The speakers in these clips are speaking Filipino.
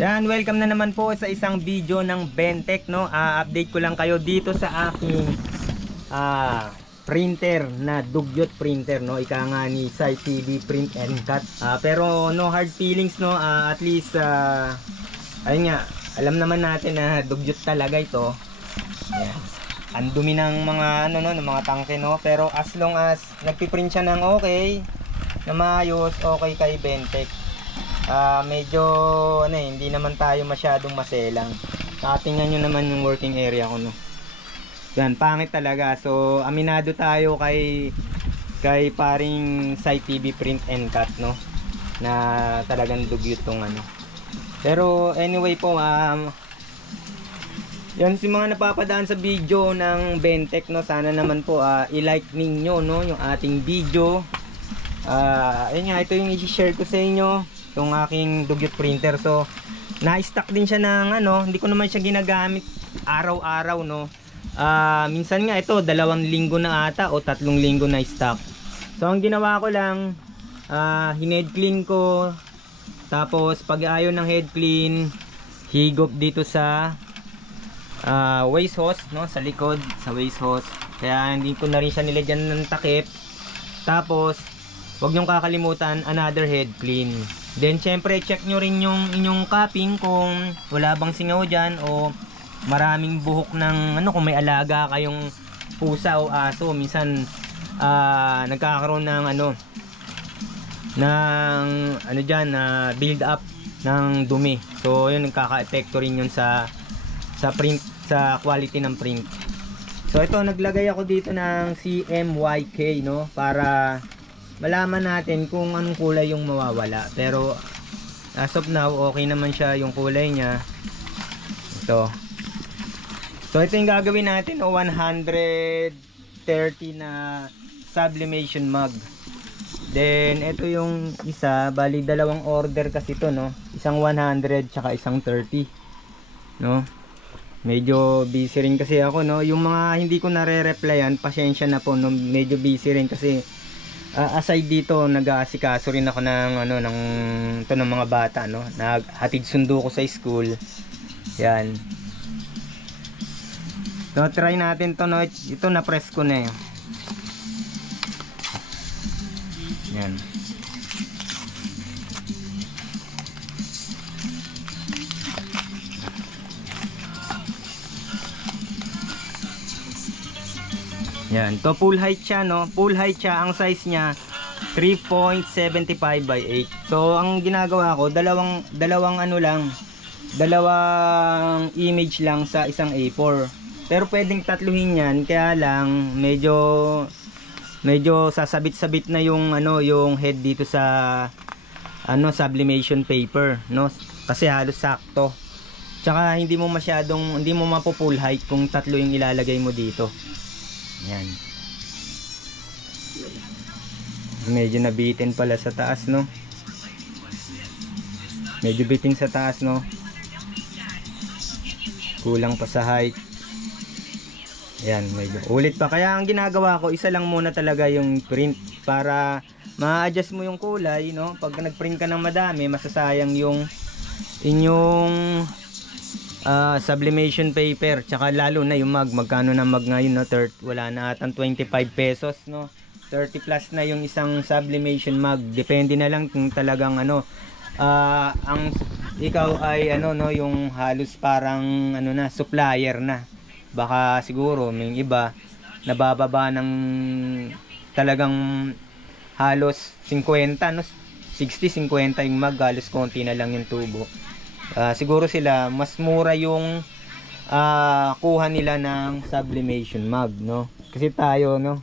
Yan, welcome na naman po sa isang video ng Bentech, no? Update ko lang kayo dito sa aking printer na dugyot printer, no? Ika nga ni SciTV Print and Cut. Pero no hard feelings, no? At least ayun nga, alam naman natin na dugyot talaga ito. Yan. Ang dumi ng mga ano, no, ng mga tangke, no? Pero as long as nagpiprint siya ng okay, na maayos, okay kay Bentech. Medyo ano, hindi naman tayo masyadong maselang. Tingnan nyo naman yung working area ko, no. Yan, pangit talaga. So aminado tayo kay paring SciTV Print and Cut, no, na talagang dugyot tong ano. Pero anyway po, yan si mga napapadaan sa video ng Bentech, no. Sana naman po i-like ninyo, no, yung ating video. Ayun nga, ito yung i-share ko sa inyo, yung aking dugyot printer. So na-stock din siya ng ano, hindi ko naman siya ginagamit araw-araw, no. Minsan nga ito 2 linggo na ata o 3 linggo na stock. So ang ginawa ko lang, hinhead clean ko, tapos pag ayaw ng head clean, higop dito sa waste hose, no, sa likod, sa waste hose. Kaya hindi ko na rin siya nilagyan ng takip. Tapos huwag nyong kakalimutan, another head clean. Then syempre check nyo rin yung inyong capping kung wala bang singaw dyan o maraming buhok ng ano, kung may alaga kayong pusa o aso. Minsan nagkakaroon ng dyan, build up ng dumi. So yun, nagkaka-epekto rin yun sa print, sa quality ng print. So ito, naglagay ako dito ng CMYK, no, para malaman natin kung anong kulay yung mawawala. Pero as of now, okay naman siya yung kulay niya. Ito. So ito yung gagawin natin, 130 na sublimation mug. Then ito yung isa, bali dalawang order kasi ito, no. Isang 100 tsaka isang 30, no. Medyo busy rin kasi ako, no. Yung mga hindi ko nare-replyan, pasensya na po, no. Medyo busy rin kasi aside dito, nag-aasikaso rin ako ng ng mga bata, no. Naghatid sundo ko sa school. Yan. So try natin to, no. Ito na press ko na yun. Yan. Yan, to full height siya, no. Full height siya, ang size niya 3.75 by 8. So ang ginagawa ko, dalawang image lang sa isang A4. Pero pwedeng tatluhin yan, kaya lang medyo sasabit-sabit na yung yung head dito sa sublimation paper, no. Kasi halos sakto. Tsaka hindi mo mapo-full height kung tatlo yung ilalagay mo dito. Yan. Medyo nabitin pala sa taas, no. Medyo biting sa taas, no. Kulang pa sa height. Yan, medyo ulit pa. Kaya ang ginagawa ko, isa lang muna talaga yung print para ma-adjust mo yung kulay, no. Pag nag-print ka ng madami, masasayang yung inyong sublimation paper. Tsaka lalo na yung mug. Magkano na mug ngayon, no? Wala na atang 25 pesos, no. 30 plus na yung isang sublimation mug. Depende na lang kung talagang ang ikaw ay yung halos parang supplier na. Baka siguro may iba nabababa ng talagang halos 50, no? 60-50 yung mug, halos konti na lang yung tubo. Siguro sila mas mura yung kuha nila ng sublimation mug, no. Kasi tayo, no,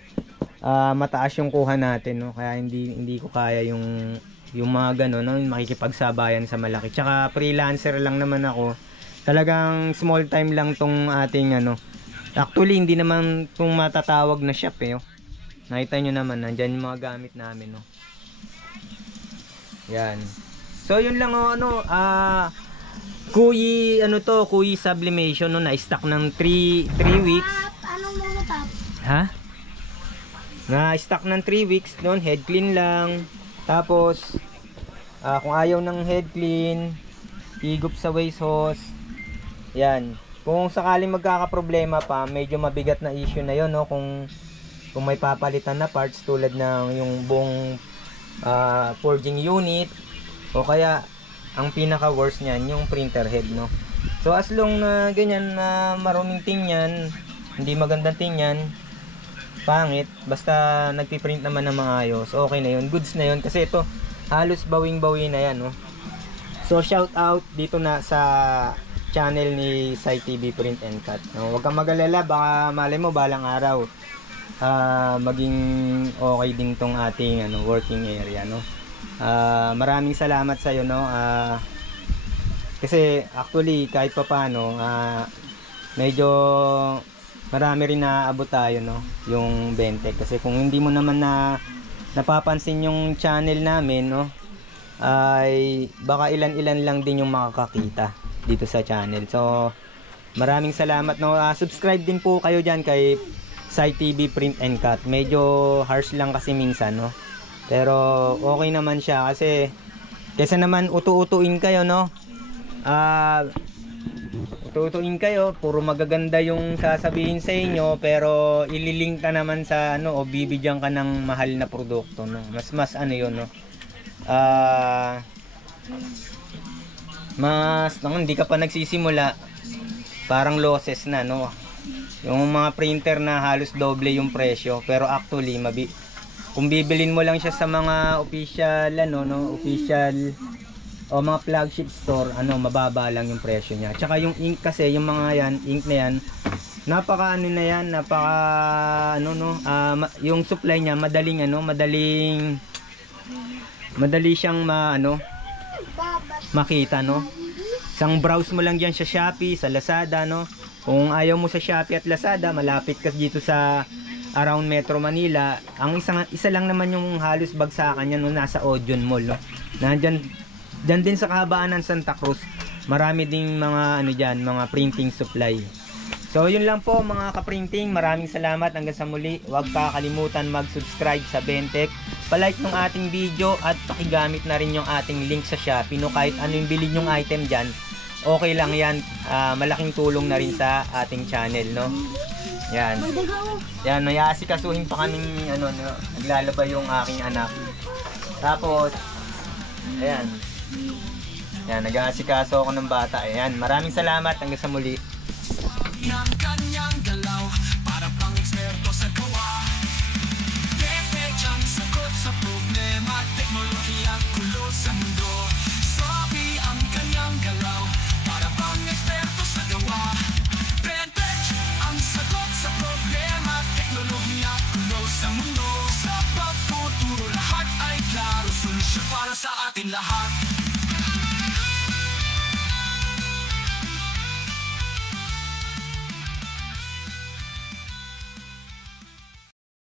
mataas yung kuha natin, no. Kaya hindi ko kaya yung mga gano'n, no, makikipagsabayan sa malaki. Tsaka freelancer lang naman ako. Talagang small time lang tong ating Actually hindi naman tong matatawag na shop, oh. Nakita nyo naman, nandyan yung mga gamit namin, no. Yan. So yun lang, Kuyi Kuyi sublimation, no, na-stock ng 3 weeks. Anong mo tap? Ha? Na-stock ng 3 weeks noon, head clean lang. Tapos kung ayaw ng head clean, higup sa waste hose. Yan. Kung sakaling magkakaproblema pa, medyo mabigat na issue na yon, no? Kung may papalitan na parts tulad ng yung buong forging unit, o kaya ang pinaka worst niyan yung printer head, no? So as long na ganyan na maruming tingnan, hindi magandang tingnan, pangit, basta nagpiprint naman na maayos, okay na yun, goods na yun. Kasi ito halos bawing-bawi na yan, no? So shout out dito na sa channel ni Sai TV Print and Cut, no? Huwag kang mag-alala, baka malay mo balang araw maging okay din tong ating working area, no? Maraming salamat sa iyo, no? Kasi actually kahit papaano medyo marami rin naabot tayo, no? Yung Bentek, kasi kung hindi mo naman napapansin yung channel namin, no, ay baka ilan-ilan lang din yung makakakita dito sa channel. So maraming salamat, no? Subscribe din po kayo dyan kay Sai TV Print and Cut. Medyo harsh lang kasi minsan, no? Pero okay naman siya kasi kaysa naman utu-utuin kayo, no? Utu-utuin kayo, puro magaganda yung sasabihin sa inyo, pero ililink ka naman sa o bibigyan ka ng mahal na produkto, no? Mas yun, no? Hindi ka pa nagsisimula, parang losses na, no? Yung mga printer na halos doble yung presyo, pero actually kung bibilin mo lang siya sa mga official official o mga flagship store, mababa lang yung presyo niya. Tsaka yung ink kasi, yung mga ink na yan, napaka yung supply niya madali siyang makita, no? Isang browse mo lang diyan sa Shopee, sa Lazada, no? Kung ayaw mo sa Shopee at Lazada, malapit ka dito sa around Metro Manila. Ang isa lang naman yung halos bagsakan niya, no, nasa Odeon Mall, no? Diyan din sa kahabaan ng Santa Cruz. Marami ding mga mga printing supply. So yun lang po mga ka-printing. Maraming salamat, hanggang sa muli. Huwag kakalimutan mag-subscribe sa Bentek, palike ng ating video, at pakigamit na rin yung ating link sa Shopee, no? Kahit ano yung bilhin yung item dyan, okay lang yan. Malaking tulong na rin sa ating channel, no? Yan. Yan, may asikasuhin pa kaming naglalaba yung aking anak. Tapos ayan. Yan, nag-aasikaso ako ng bata. Ayan, maraming salamat, hanggang sa muli.